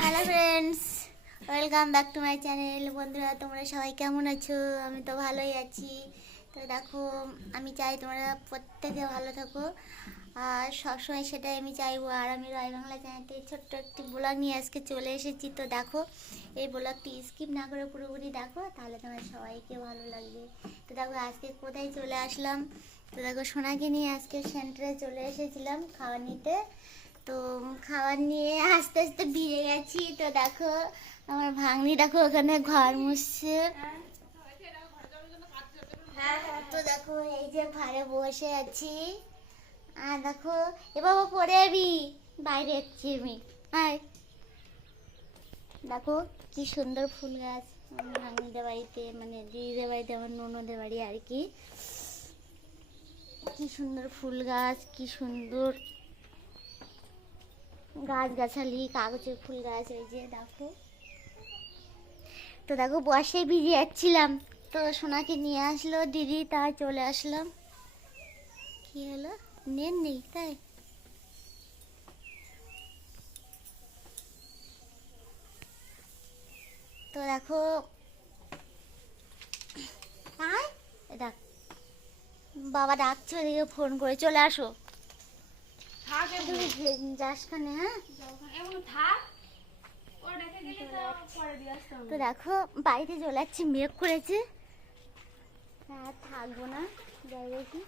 Hello friends, welcome back to my channel. বন্ধুরা, তোমরা সবাই কেমন আছো? আমি তো ভালোই আছি। তো দেখো, আমি চাই তোমরা প্রত্যেকে ভালো থাকো, আর সবসময় সেটাই আমি চাইবো। আর আমি রয় বাংলা চ্যানেলতে ছোট্ট একটি ব্লগ নিয়ে আজকে চলে এসেছি। তো দেখো, এই ব্লগটি স্কিপ না করে পুরোপুরি দেখো, তাহলে তোমার সবাইকে ভালো লাগবে। তো দেখো, আজকে কোথায় চলে আসলাম। তো দেখো, সোনাকে নিয়ে আজকে সেন্টারে চলে এসেছিলাম খাবার নিতে। তো খাবার নিয়ে আস্তে আস্তে ভিড়ে গেছি। তো দেখো, আমার ভাগ্নি দেখো ওখানে ঘর মুছছে। তো দেখো, এই যে ঘরে বসে আছি। আর দেখো, এ বাবা পড়ে যাবি, বাইরে যাচ্ছি আমি। আয় দেখো, কি সুন্দর ফুল গাছ আমার ভাগ্নিদের বাড়িতে, মানে দিদিদের বাড়িতে, আমার ননদের বাড়ি আর কি। কি সুন্দর ফুল গাছ, কি সুন্দর গাছগাছালি, কাগজের ফুল গাছ, ওই যে দেখো। তো দেখো, বসে ভিজে যাচ্ছিলাম, তো সোনাকে নিয়ে আসলো দিদি, তাই চলে আসলাম। কি হলো, নেট নেই তাই? তো দেখো, তাই দেখ, বাবা ডাকছে, ওদিকে ফোন করে চলে আসো। তুমি যাস খানে, হ্যাঁ। তো দেখো, বাড়িতে চলে যাচ্ছি, মেঘ করেছে, আর থাকবো না, যাই দেখি।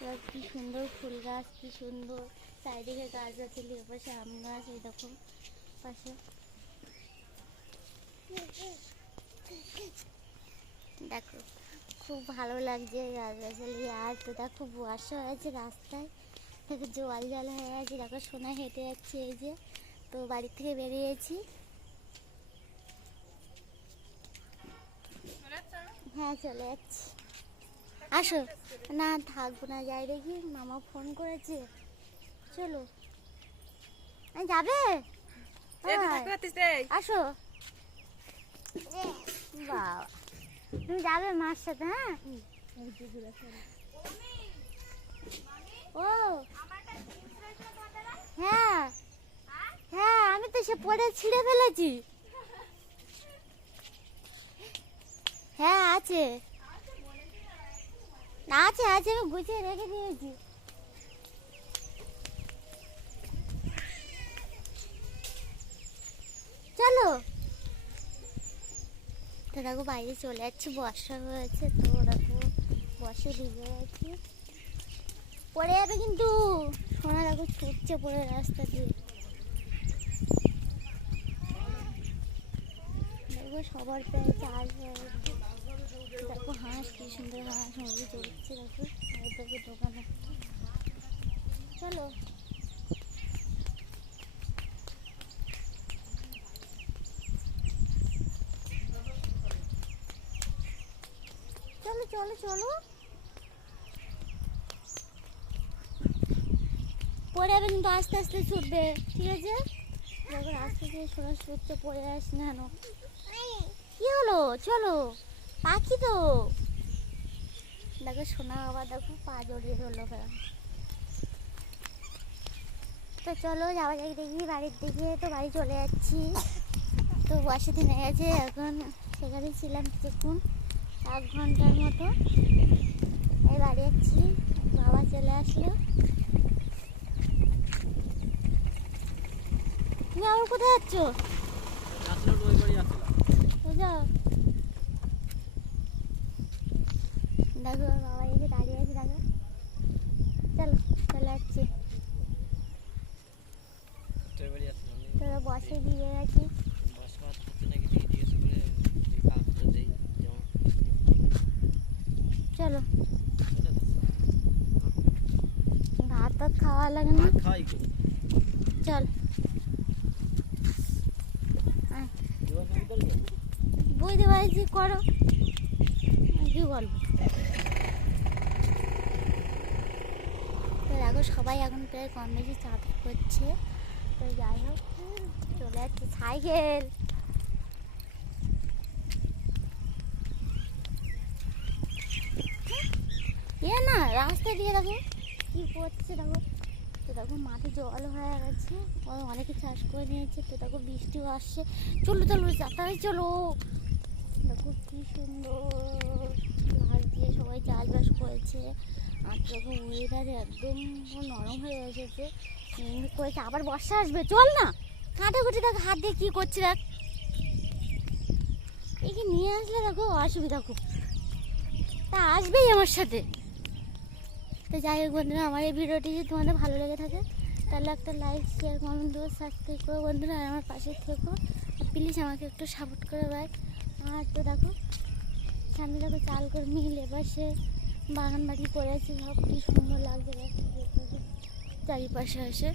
এবার কি সুন্দর ফুল গাছ, কি সুন্দর চারিদিকে গাছ আছে, পাশে আম গাছ, এই দেখো পাশে। দেখো, খুব ভালো লাগছে গাছ গাছালি। আর তো দেখো, বর্ষা হয়েছে রাস্তায়, দেখো জল জল হয়ে আছে। দেখো, সোনা হেঁটে যাচ্ছে, এই যে। তো বাড়ি থেকে বেরিয়েছি। হ্যাঁ, চলে যাচ্ছি, আসো। না, থাকবো না, যাই দেখি, মামা ফোন করেছে, চলো। যাবে, আসো। বাবা, তুমি যাবে মার সাথে? হ্যাঁ। ও হ্যাঁ, হ্যাঁ, আমি তো সে পরে ছিঁড়ে ফেলেছি। হ্যাঁ, আছে, আছে, আছে, আমি গুছিয়ে রেখে দিয়েছি। চলো। তো দেখো, বাইরে চলে যাচ্ছি, বর্ষা হয়েছে, তো দেখো বর্ষা ভিজে যাচ্ছি, পড়ে যাবে কিন্তু। সোনা দেখো ছুটছে পড়ে রাস্তা দিয়ে। দেখো, সবার প্রায় চাষ হয়ে গেছে। দেখো, হাঁস, কি সুন্দর হাঁস মুরগি চড়ছে। দেখো, দেখো দোকানে, চলো। চলো চলো চলো, পড়ে যাবে কিন্তু, আস্তে আস্তে ছুটবে, ঠিক আছে? দেখো, আস্তে আস্তে সোনা ছুটছে, পড়ে যাস না কেন? কি হলো, চলো, পাখি তো। দেখো, সোনা আবার দেখো পা জড়িয়ে ধরলো কেন। তো চলো, যাওয়া যাক দেখি বাড়ির দিকে। তো বাড়ি চলে যাচ্ছি। তো বর্ষা থেমে গেছে, এখন সেখানে ছিলাম কিছুক্ষণ, 1 ঘন্টার মতো। এই বাড়ি যাচ্ছি, বাবা চলে আসলো। তুমি আবার কোথায় যাচ্ছ? যাও। দেখো, বাবা এসে দাঁড়িয়ে আছে, দেখো। চলো, চলে যাচ্ছি। তো বসে দিয়ে গেছি। চলো, ভাত টাত খাওয়া লাগে না, চল। বুঝতে পারছি, করো, কি বলবো। তো দেখো, সবাই এখন প্রায় কম বেশি চাকরি করছে। তো যাই হোক, চলে যাচ্ছে সাইকেল। না, রাস্তা দিয়ে দেখো কি করছে, দেখো। তো দেখো মাঠে জল হয়ে গেছে, অনেকে চাষ করে নিয়েছে। তো দেখো বৃষ্টিও আসছে, চলো চলো যাতায়াত চলো। দেখো কি সুন্দর লাগছে, সবাই চাষবাস করেছে। আর দেখো ওয়েদার একদম নরম হয়ে এসেছে, করেছে। আবার বর্ষা আসবে, চল না কাটাকুটি। দেখ হাত দিয়ে কী করছে, দেখ একে নিয়ে আসলে দেখো অসুবিধা খুব, তা আসবেই আমার সাথে। তো যাই হোক বন্ধুরা, আমার এই ভিডিওটি যদি তোমাদের ভালো লেগে থাকে তাহলে একটা লাইক শেয়ার কমেন্ট দেবো, সাবস্ক্রাইব করো বন্ধুরা, আর আমার পাশে থেকো প্লিজ, আমাকে একটু সাপোর্ট করে ভাই। আর তো দেখো সামনে দেখো চাল কর্মী লেবার সে বাগান বাড়ি করেছে, সব কি সুন্দর লাগছে চারিপাশে আসে।